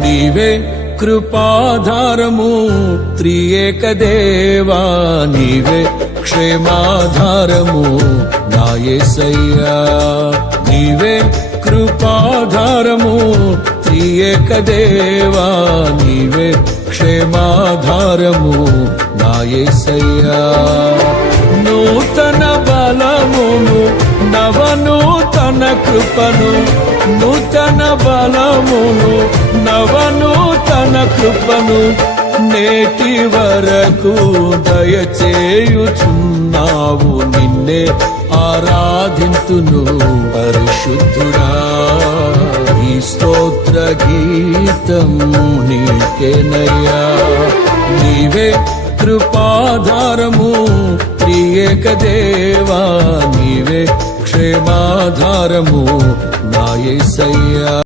నీవే కృపాధారము త్రియేక దేవా. నీవే క్షేమాధారము నాయసయ్యా నీవే కృపాధారము త్రియేక దేవా. నీవే క్షేమాధారము నాయసయ్యా నూతన బలమును నవనూతన కృపను నూతన బలమును కృపను నేటి వరకు దయచేయుచున్నావు. నిన్నే ఆరాధింతును పరిశుద్ధుడా. ఈ స్తోత్ర గీతం నీకేనయ్యా. నీవే కృపాధారము త్రియేక దేవా. నీవే క్షేమాధారము నాయసయ్యా